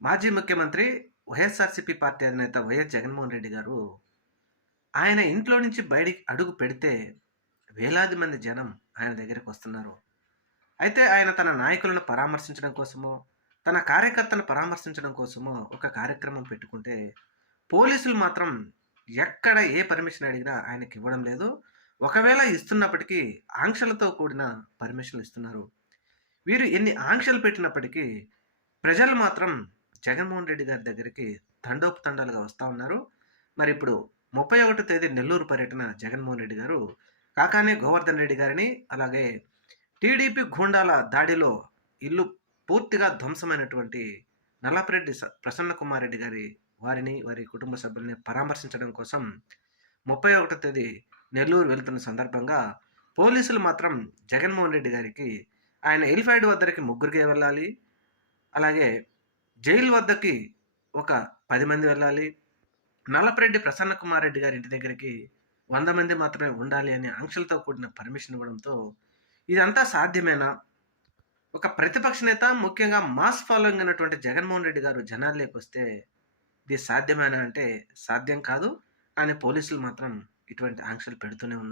మాజీ ముఖ్యమంత్రి వైఎస్ఆర్‌సీపీ పార్టీ అధినేత వైఎస్ జగన్మోహన్ రెడ్డి గారు, ఆయన ఇంట్లో నుంచి బయటికి అడుగు పెడితే వేలాది మంది జనం ఆయన దగ్గరికొస్తున్నారు. అయితే ఆయన తన నాయకులను పరామర్శించడం కోసమో, తన కార్యకర్తలను పరామర్శించడం కోసమో ఒక కార్యక్రమం పెట్టుకుంటే, పోలీసులు మాత్రం ఎక్కడ ఏ పర్మిషన్ అడిగినా ఆయనకివ్వడం లేదు. ఒకవేళ ఇస్తున్నప్పటికీ ఆంక్షలతో కూడిన పర్మిషన్‌లు ఇస్తున్నారు. వీరు ఎన్ని ఆంక్షలు పెట్టినప్పటికీ ప్రజలు మాత్రం జగన్మోహన్ రెడ్డి గారి దగ్గరికి తండోపతండాలుగా వస్తా ఉన్నారు. మరిప్పుడు 31 తేదీ నెల్లూరు పర్యటన జగన్మోహన్ రెడ్డి గారు కాకాని గోవర్ధన్ రెడ్డి గారిని, అలాగే టీడీపీ గూండాల దాడిలో ఇల్లు పూర్తిగా ధ్వంసమైనటువంటి నల్లపరెడ్డి ప్రసన్న కుమార్ రెడ్డి గారి వారిని, వారి కుటుంబ సభ్యుల్ని పరామర్శించడం కోసం 31 తేదీ నెల్లూరు వెళ్తున్న సందర్భంగా పోలీసులు మాత్రం జగన్మోహన్ రెడ్డి గారికి ఆయన ఎలిఫైడ్ వద్దరికి ముగ్గురికే వెళ్ళాలి. అలాగే జైలు వద్దకి ఒక 10 మంది వెళ్ళాలి. నల్లపరెడ్డి ప్రసన్న కుమార్ రెడ్డి గారి ఇంటి దగ్గరికి 100 మంది మాత్రమే ఉండాలి అనే ఆంక్షలతో కూడిన పర్మిషన్ ఇవ్వడంతో ఇదంతా సాధ్యమేనా? ఒక ప్రతిపక్ష నేత, ముఖ్యంగా మాస్ ఫాలోయింగ్ ఉన్నటువంటి జగన్మోహన్ రెడ్డి గారు జనాల్లోకొస్తే ఇది సాధ్యమేనా అంటే సాధ్యం కాదు. కానీ పోలీసులు మాత్రం ఇటువంటి ఆంక్షలు పెడుతూనే ఉన్నారు.